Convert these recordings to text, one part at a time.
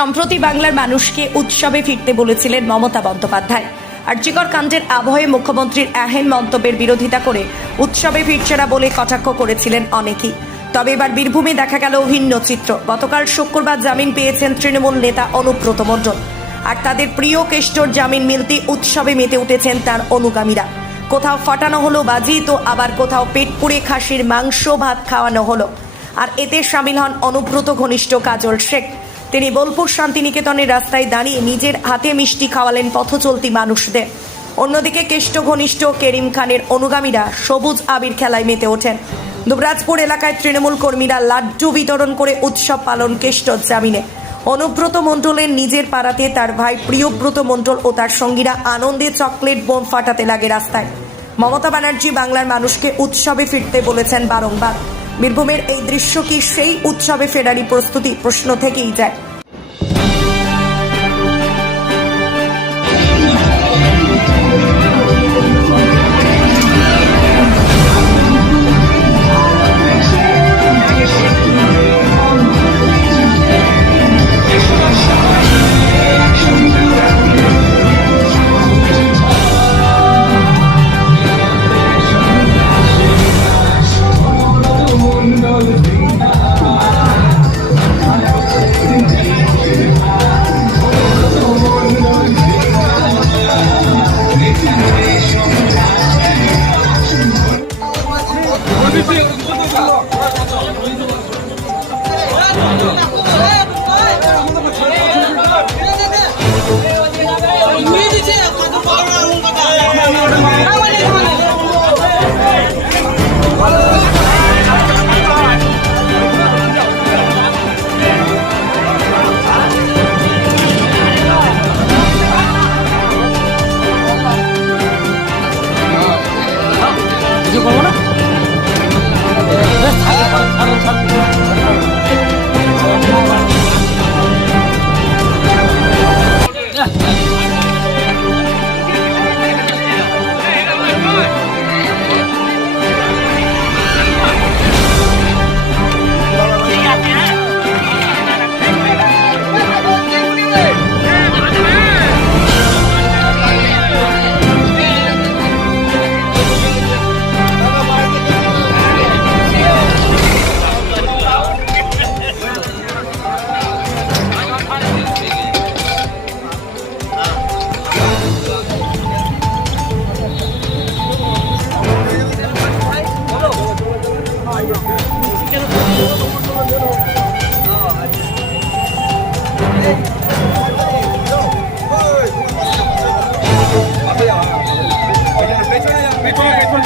সম্প্রতি বাংলার মানুষকে উৎসবে ফিরতে বলেছিলেন মমতা বন্দ্যোপাধ্যায়। আর্যিকর কাণ্ডের আবহে মুখ্যমন্ত্রীর এহেন মন্তব্যের বিরোধিতা করে উৎসবে ফিরছে না বলে কটাক্ষ করেছিলেন অনেকেই। তবে এবার বীরভূমে দেখা গেল ভিন্ন চিত্র। গতকাল শুক্রবার জামিন পেয়েছেন তৃণমূল নেতা অনুব্রত মণ্ডল। আর তাদের প্রিয় কেষ্টর জামিন মিলতে উৎসবে মেতে উঠেছেন তার অনুগামীরা। কোথাও ফাটানো হলো বাজি, তো আবার কোথাও পেট পুড়ে খাসির মাংস, ভাত খাওয়ানো হলো। আর এতে সামিল হন অনুব্রত ঘনিষ্ঠ কাজল শেখ। তিনি বোলপুর শান্তিনিকেতনের রাস্তায় দাঁড়িয়ে নিজের হাতে মিষ্টি খাওয়ালেন পথচলতি মানুষদের। অন্যদিকে কেষ্ট ঘনিষ্ঠ কেরিম খানের অনুগামীরা সবুজ আবির খেলায় মেতে ওঠেন। দুবরাজপুর এলাকায় তৃণমূল কর্মীরা লাড্ডু বিতরণ করে উৎসব পালন কেষ্ট জামিনে। অনুব্রত মণ্ডলের নিজের পাড়াতে তার ভাই প্রিয়ব্রত মণ্ডল ও তার সঙ্গীরা আনন্দে চকলেট বোম ফাটাতে লাগে রাস্তায়। মমতা ব্যানার্জি বাংলার মানুষকে উৎসবে ফিরতে বলেছেন বারংবার। বীরভূমের এই দৃশ্য কি সেই উৎসবে ফেরারি প্রস্তুতি? প্রশ্ন থেকেই যায়। ಮಾಡ್ತಾರೆ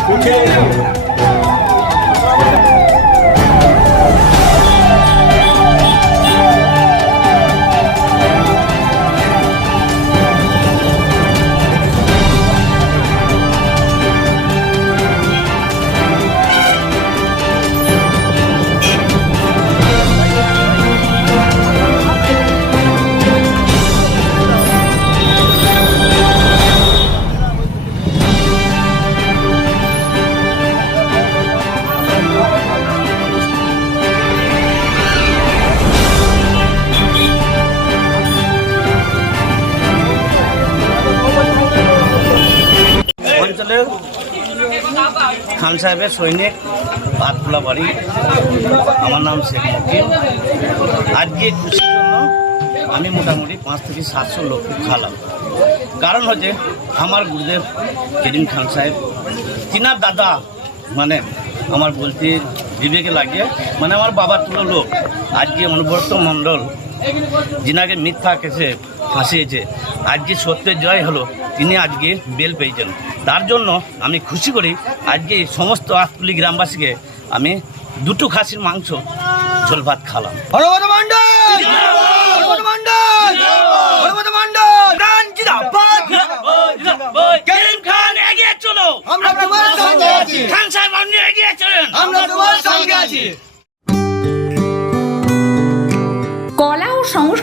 Okay. খান সাহেবের সৈনিক ভাতপুলা বাড়ি। আমার নাম শেখ মকিম আজকে খুশির জন্য আমি মোটামুটি পাঁচ থেকে সাতশো লোক খালাম। কারণ হচ্ছে, আমার গুরুদেব কেরিম খান সাহেব, তিনার দাদা মানে আমার বলতে বিবেকে লাগে মানে আমার বাবার তুলো লোক। আজকে অনুব্রত মণ্ডল, যিনাকে মিথ্যা কেসে ফাঁসিয়েছে, আজকে সত্যের জয় হলো। তিনি আজকে বেল পেয়েছেন। তার জন্য আমি খুশি করি আজকে এই সমস্ত আটকুলি গ্রামবাসীকে আমি দুটো খাসির মাংস ঝোল ভাত খালাম হরবত মন্ডল হরবত মন্ডল হরবত মন্ডল গান জিন্দাবাদ! করিম খান চলো! আমরা তোমার সঙ্গে আছি। খান সাহেব আপনি এগিয়ে চলেন। আমরা তোমার সঙ্গে আছি।